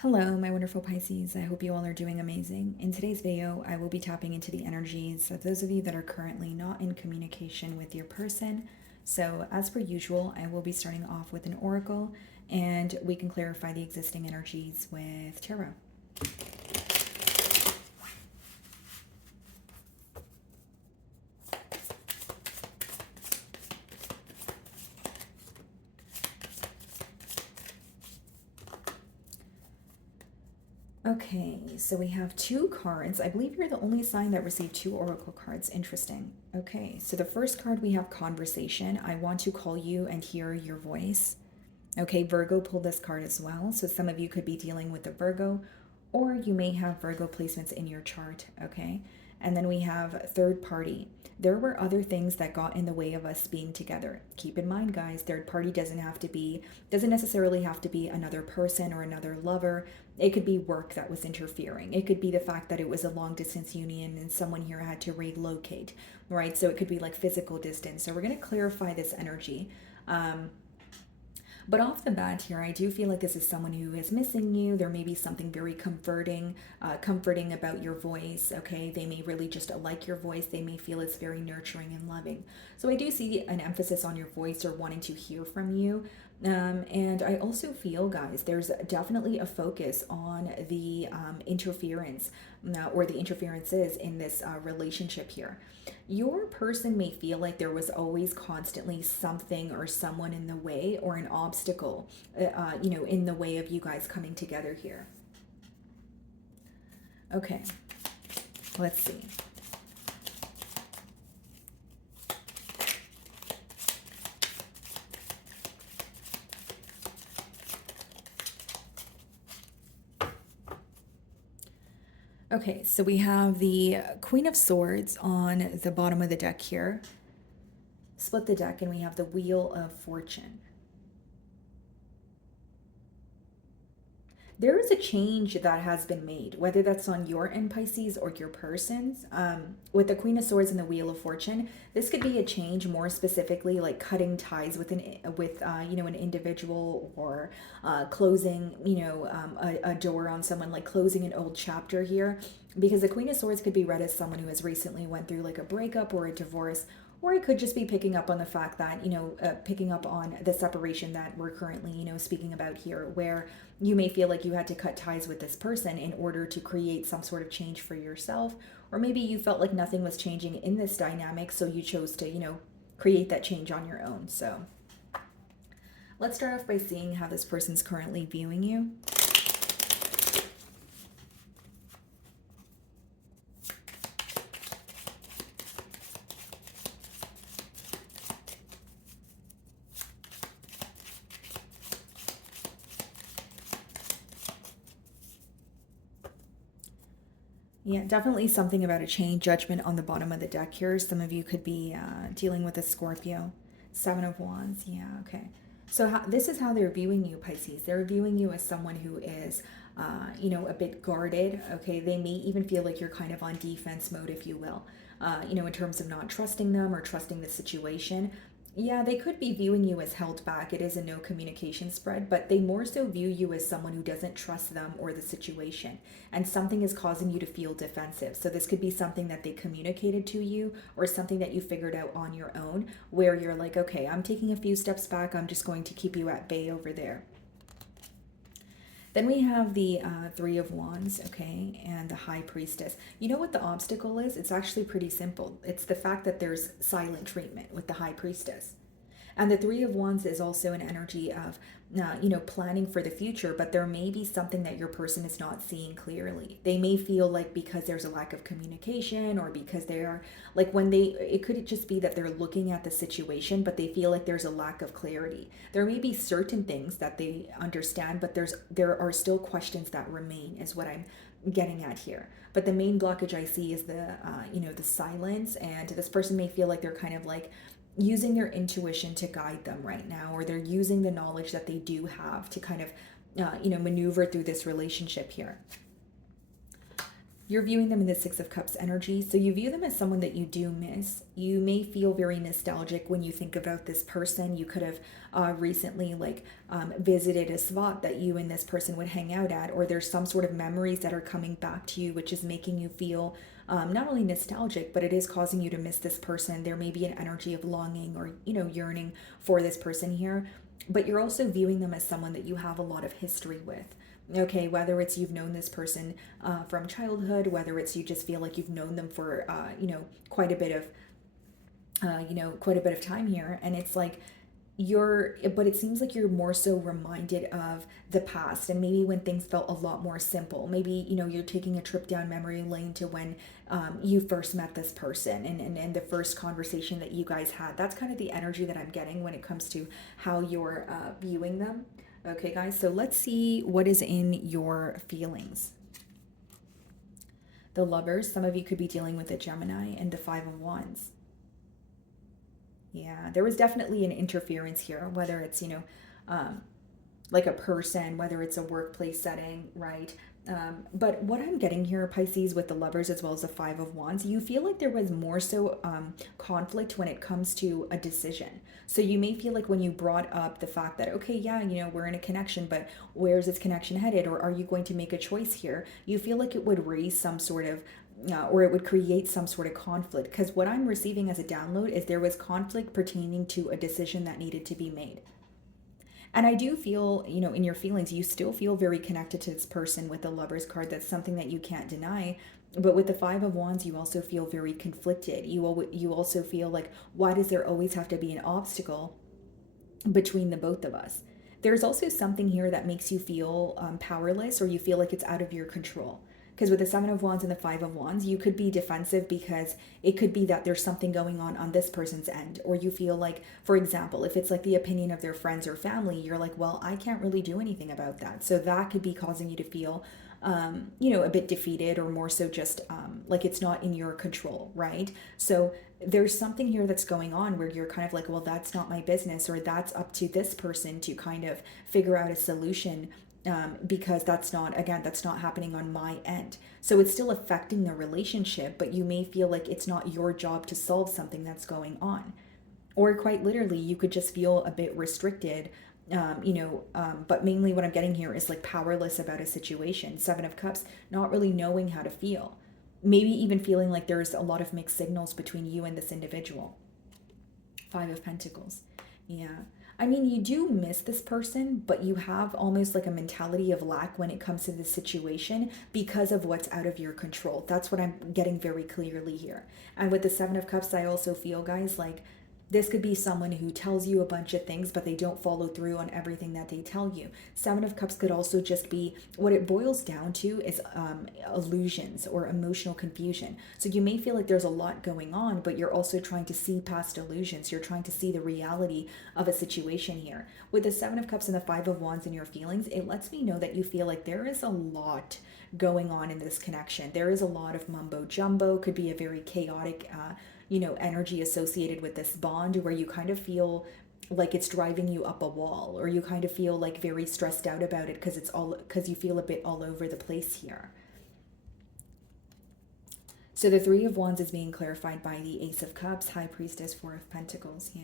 Hello, my wonderful Pisces. I hope you all are doing amazing. In today's video, I will be tapping into the energies of those of you that are currently not in communication with your person. So, as per usual, I will be starting off with an oracle and we can clarify the existing energies with tarot. Okay, so we have two cards. I believe you're the only sign that received two oracle cards. Interesting. Okay, so the first card we have conversation. I want to call you and hear your voice. Okay, Virgo pulled this card as well. So some of you could be dealing with the Virgo, or you may have Virgo placements in your chart. Okay, and then we have third party. There were other things that got in the way of us being together. Keep in mind, guys, third party doesn't necessarily have to be another person or another lover. It could be work that was interfering. It could be the fact that it was a long distance union and someone here had to relocate, right? So it could be like physical distance. So we're going to clarify this energy. But off the bat here, I do feel like this is someone who is missing you. There may be something very comforting about your voice, okay? They may really just like your voice. They may feel it's very nurturing and loving. So I do see an emphasis on your voice or wanting to hear from you. And I also feel, guys, there's definitely a focus on the interference or the interferences in this relationship here. Your person may feel like there was always constantly something or someone in the way or an obstacle, in the way of you guys coming together here. Okay, let's see. Okay, so we have the Queen of Swords on the bottom of the deck here. Split the deck and we have the Wheel of Fortune. There is a change that has been made, whether that's on your end, Pisces, or your person's. With the Queen of Swords and the Wheel of Fortune, this could be a change more specifically, like cutting ties with an individual, or closing a door on someone, like closing an old chapter here. Because the Queen of Swords could be read as someone who has recently went through like a breakup or a divorce, or it could just be picking up on the fact that, picking up on the separation that we're currently, speaking about here, where you may feel like you had to cut ties with this person in order to create some sort of change for yourself. Or maybe you felt like nothing was changing in this dynamic, so you chose to, create that change on your own. So let's start off by seeing how this person's currently viewing you. Yeah, definitely something about a change. Judgment on the bottom of the deck here. Some of you could be dealing with a Scorpio. Seven of Wands. Yeah, okay. So this is how they're viewing you, Pisces. They're viewing you as someone who is, a bit guarded. Okay, they may even feel like you're kind of on defense mode, if you will. In terms of not trusting them or trusting the situation. Yeah, they could be viewing you as held back. It is a no communication spread, but they more so view you as someone who doesn't trust them or the situation. And something is causing you to feel defensive. So this could be something that they communicated to you or something that you figured out on your own, where you're like, okay, I'm taking a few steps back. I'm just going to keep you at bay over there. Then we have the Three of Wands, okay, and the High Priestess. You know what the obstacle is? It's actually pretty simple. It's the fact that there's silent treatment with the High Priestess. And the Three of Wands is also an energy of, planning for the future, but there may be something that your person is not seeing clearly. They may feel like because there's a lack of communication, or because they are, like it could just be that they're looking at the situation, but they feel like there's a lack of clarity. There may be certain things that they understand, but there are still questions that remain, is what I'm getting at here. But the main blockage I see is the silence, and this person may feel like they're kind of like using their intuition to guide them right now, or they're using the knowledge that they do have to kind of maneuver through this relationship here. You're viewing them in the Six of Cups energy. So you view them as someone that you do miss. You may feel very nostalgic when you think about this person. You could have recently visited a spot that you and this person would hang out at, or there's some sort of memories that are coming back to you, which is making you feel not only nostalgic, but it is causing you to miss this person. There may be an energy of longing or, yearning for this person here, but you're also viewing them as someone that you have a lot of history with. Okay, whether it's you've known this person from childhood, whether it's you just feel like you've known them for quite a bit of quite a bit of time here, and it's like but it seems like you're more so reminded of the past, and maybe when things felt a lot more simple. Maybe you're taking a trip down memory lane to when you first met this person, and the first conversation that you guys had. That's kind of the energy that I'm getting when it comes to how you're viewing them. Okay, guys, so let's see what is in your feelings. The Lovers, some of you could be dealing with a Gemini, and the Five of Wands. Yeah, there was definitely an interference here, whether it's, like a person, whether it's a workplace setting, right? But what I'm getting here, Pisces, with the Lovers as well as the Five of Wands, you feel like there was more so conflict when it comes to a decision. So you may feel like when you brought up the fact that, okay, yeah, we're in a connection, but where's this connection headed? Or are you going to make a choice here? You feel like it would raise some sort of or it would create some sort of conflict, because what I'm receiving as a download is there was conflict pertaining to a decision that needed to be made. And I do feel, in your feelings, you still feel very connected to this person with the Lovers card. That's something that you can't deny. But with the Five of Wands, you also feel very conflicted. You also feel like, why does there always have to be an obstacle between the both of us? There's also something here that makes you feel powerless, or you feel like it's out of your control. Because with the Seven of Wands and the Five of Wands, you could be defensive because it could be that there's something going on this person's end. Or you feel like, for example, if it's like the opinion of their friends or family, you're like, well, I can't really do anything about that. So that could be causing you to feel, a bit defeated, or more so just like it's not in your control, right? So there's something here that's going on where you're kind of like, well, that's not my business, or that's up to this person to kind of figure out a solution, because that's not happening on my end. So it's still affecting the relationship, but you may feel like it's not your job to solve something that's going on. Or quite literally, you could just feel a bit restricted, but mainly what I'm getting here is like powerless about a situation. Seven of Cups, not really knowing how to feel. Maybe even feeling like there's a lot of mixed signals between you and this individual. Five of Pentacles. Yeah. I mean, you do miss this person, but you have almost like a mentality of lack when it comes to this situation because of what's out of your control. That's what I'm getting very clearly here. And with the Seven of Cups, I also feel, guys, like this could be someone who tells you a bunch of things, but they don't follow through on everything that they tell you. Seven of Cups could also just be, what it boils down to is illusions or emotional confusion. So you may feel like there's a lot going on, but you're also trying to see past illusions. You're trying to see the reality of a situation here. With the Seven of Cups and the Five of Wands in your feelings, it lets me know that you feel like there is a lot going on in this connection. There is a lot of mumbo jumbo, could be a very chaotic energy associated with this bond, where you kind of feel like it's driving you up a wall, or you kind of feel like very stressed out about it because you feel a bit all over the place here. So the Three of Wands is being clarified by the Ace of Cups, High Priestess, Four of Pentacles. Yeah.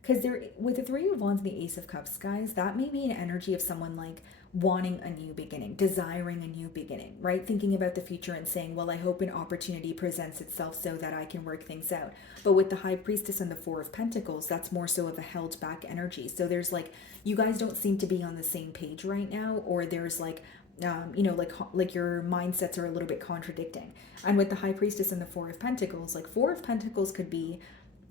Because with the Three of Wands and the Ace of Cups, guys, that may be an energy of someone like wanting a new beginning, desiring a new beginning, right? Thinking about the future and saying, well, I hope an opportunity presents itself so that I can work things out. But with the High Priestess and the Four of Pentacles, that's more so of a held back energy. So there's like, you guys don't seem to be on the same page right now, or there's like, like your mindsets are a little bit contradicting. And with the High Priestess and the Four of Pentacles, like Four of Pentacles could be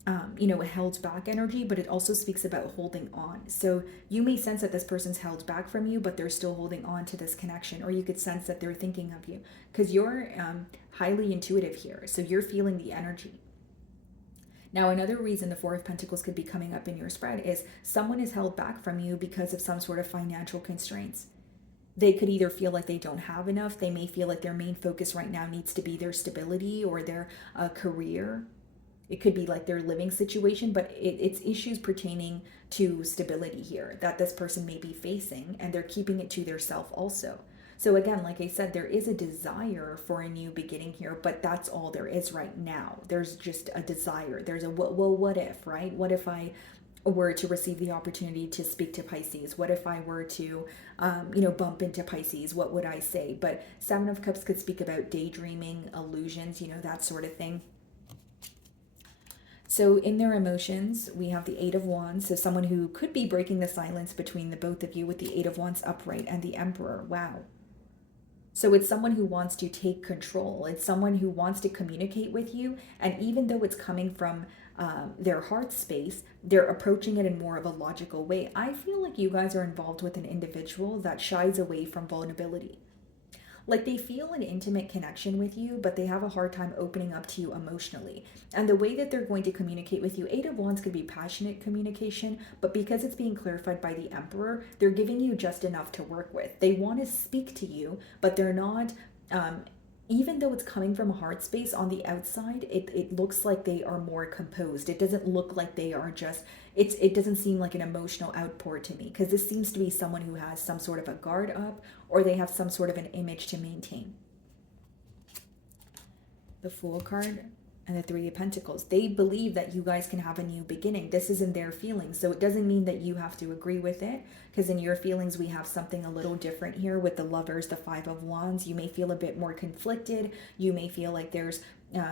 a held back energy, but it also speaks about holding on. So you may sense that this person's held back from you, but they're still holding on to this connection, or you could sense that they're thinking of you because you're highly intuitive here. So you're feeling the energy. Now, another reason the Four of Pentacles could be coming up in your spread is someone is held back from you because of some sort of financial constraints. They could either feel like they don't have enough. They may feel like their main focus right now needs to be their stability or their career. It could be like their living situation, but it's issues pertaining to stability here that this person may be facing, and they're keeping it to their self also. So again, like I said, there is a desire for a new beginning here, but that's all there is right now. There's just a desire. There's a well, what if, right? What if I were to receive the opportunity to speak to Pisces? What if I were to, bump into Pisces? What would I say? But Seven of Cups could speak about daydreaming, illusions, that sort of thing. So in their emotions, we have the Eight of Wands. So someone who could be breaking the silence between the both of you with the Eight of Wands upright and the Emperor. Wow. So it's someone who wants to take control. It's someone who wants to communicate with you. And even though it's coming from their heart space, they're approaching it in more of a logical way. I feel like you guys are involved with an individual that shies away from vulnerability. Like they feel an intimate connection with you, but they have a hard time opening up to you emotionally. And the way that they're going to communicate with you, Eight of Wands could be passionate communication, but because it's being clarified by the Emperor, they're giving you just enough to work with. They want to speak to you, but they're not, even though it's coming from a heart space on the outside, it looks like they are more composed. It doesn't look like they are just, it doesn't seem like an emotional outpour to me, because this seems to be someone who has some sort of a guard up, or they have some sort of an image to maintain. The Fool card and the Three of Pentacles. They believe that you guys can have a new beginning. This is in their feelings. So it doesn't mean that you have to agree with it, because in your feelings, we have something a little different here with the Lovers, the Five of Wands. You may feel a bit more conflicted. You may feel like there's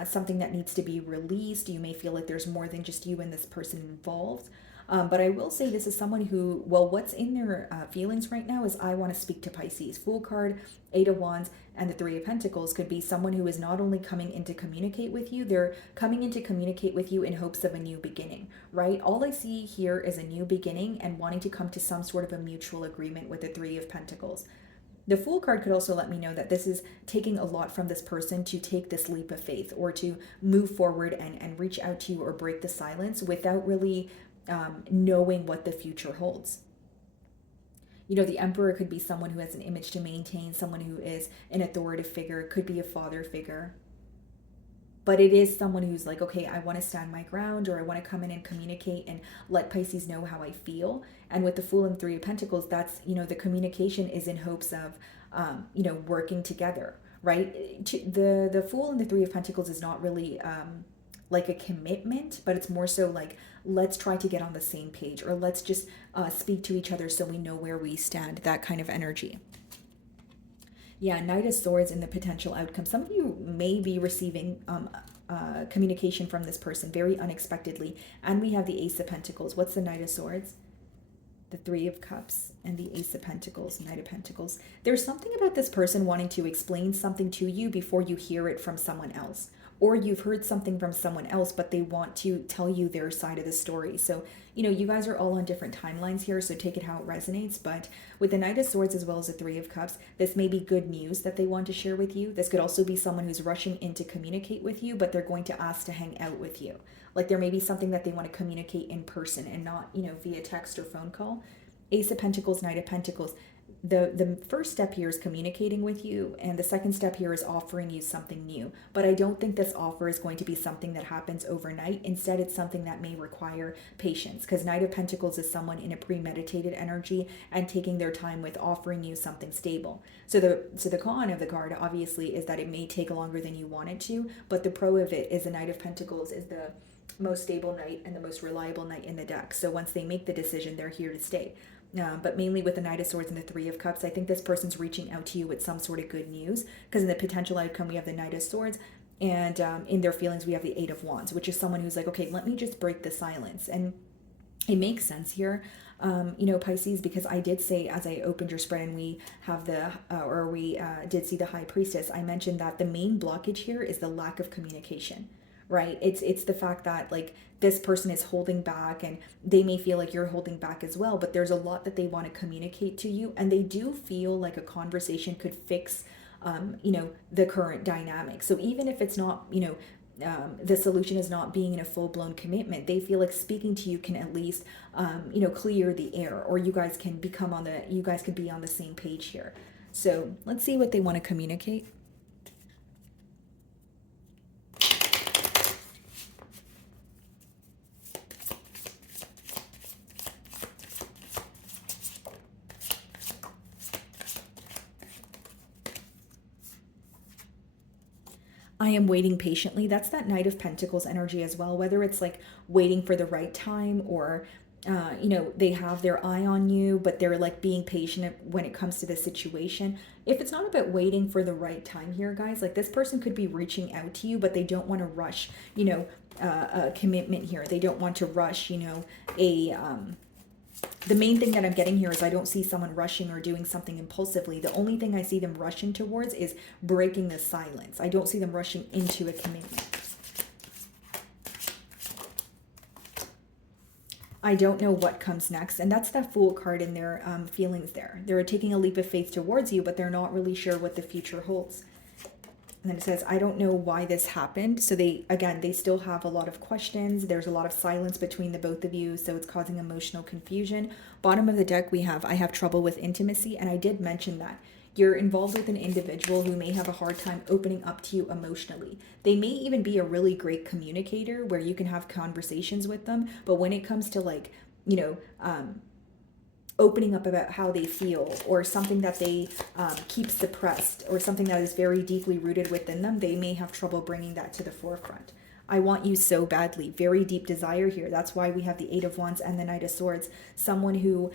something that needs to be released. You may feel like there's more than just you and this person involved. But I will say this is someone who, well, what's in their feelings right now is I want to speak to Pisces. Fool card, Eight of Wands, and the Three of Pentacles could be someone who is not only coming in to communicate with you, they're coming in to communicate with you in hopes of a new beginning, right? All I see here is a new beginning and wanting to come to some sort of a mutual agreement with the Three of Pentacles. The Fool card could also let me know that this is taking a lot from this person to take this leap of faith, or to move forward and reach out to you or break the silence without really knowing what the future holds. The Emperor could be someone who has an image to maintain, someone who is an authoritative figure, could be a father figure. But it is someone who's like, okay, I want to stand my ground, or I want to come in and communicate and let Pisces know how I feel. And with the Fool and Three of Pentacles, that's, the communication is in hopes of, working together, right? The Fool and the Three of Pentacles is not really like a commitment, but it's more so like, let's try to get on the same page, or let's just speak to each other so we know where we stand, that kind of energy. Yeah, Knight of Swords in the potential outcome. Some of you may be receiving communication from this person very unexpectedly. And we have the Ace of Pentacles. What's the Knight of Swords? The Three of Cups and the Ace of Pentacles, Knight of Pentacles. There's something about this person wanting to explain something to you before you hear it from someone else. Or you've heard something from someone else, but they want to tell you their side of the story. So, you guys are all on different timelines here, so take it how it resonates. But with the Knight of Swords as well as the Three of Cups, this may be good news that they want to share with you. This could also be someone who's rushing in to communicate with you, but they're going to ask to hang out with you. Like there may be something that they want to communicate in person and not, via text or phone call. Ace of Pentacles, Knight of Pentacles. The first step here is communicating with you, and the second step here is offering you something new. But I don't think this offer is going to be something that happens overnight. Instead, it's something that may require patience, because Knight of Pentacles is someone in a premeditated energy and taking their time with offering you something stable. So the con of the card obviously is that it may take longer than you want it to, but the pro of it is the Knight of Pentacles is the most stable knight and the most reliable knight in the deck. So once they make the decision, they're here to stay. But mainly with the Knight of Swords and the Three of Cups, I think this person's reaching out to you with some sort of good news, because in the potential outcome, we have the Knight of Swords, and in their feelings, we have the Eight of Wands, which is someone who's like, okay, let me just break the silence. And it makes sense here, Pisces, because I did say, as I opened your spread and we have we did see the High Priestess, I mentioned that the main blockage here is the lack of communication. Right? It's the fact that like this person is holding back, and they may feel like you're holding back as well, but there's a lot that they want to communicate to you, and they do feel like a conversation could fix the current dynamic. So even if it's not, the solution is not being in a full-blown commitment, they feel like speaking to you can at least clear the air, or you guys could be on the same page here. So let's see what they want to communicate. I am waiting patiently. That's that Knight of Pentacles energy as well, whether it's like waiting for the right time or, they have their eye on you, but they're like being patient when it comes to the situation. If it's not about waiting for the right time here, guys, like this person could be reaching out to you, but they don't want to rush, a commitment here. They don't want to rush, the main thing that I'm getting here is I don't see someone rushing or doing something impulsively. The only thing I see them rushing towards is breaking the silence. I don't see them rushing into a commitment. I don't know what comes next. And that's that Fool card in their feelings there. They're taking a leap of faith towards you, but they're not really sure what the future holds. And then it says, I don't know why this happened. So they still have a lot of questions. There's a lot of silence between the both of you. So it's causing emotional confusion. Bottom of the deck, I have trouble with intimacy. And I did mention that. You're involved with an individual who may have a hard time opening up to you emotionally. They may even be a really great communicator where you can have conversations with them. But when it comes to opening up about how they feel or something that they keep suppressed or something that is very deeply rooted within them, they may have trouble bringing that to the forefront. I want you so badly. Very deep desire here. That's why we have the Eight of Wands and the Knight of Swords. Someone who,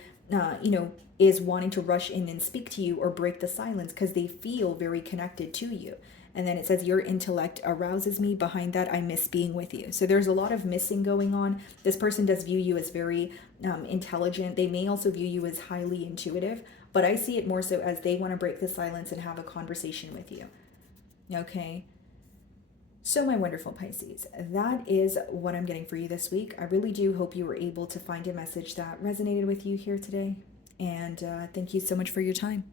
is wanting to rush in and speak to you or break the silence because they feel very connected to you. And then it says, your intellect arouses me. Behind that, I miss being with you. So there's a lot of missing going on. This person does view you as very intelligent. They may also view you as highly intuitive, but I see it more so as they want to break the silence and have a conversation with you. Okay. So my wonderful Pisces, that is what I'm getting for you this week. I really do hope you were able to find a message that resonated with you here today. And thank you so much for your time.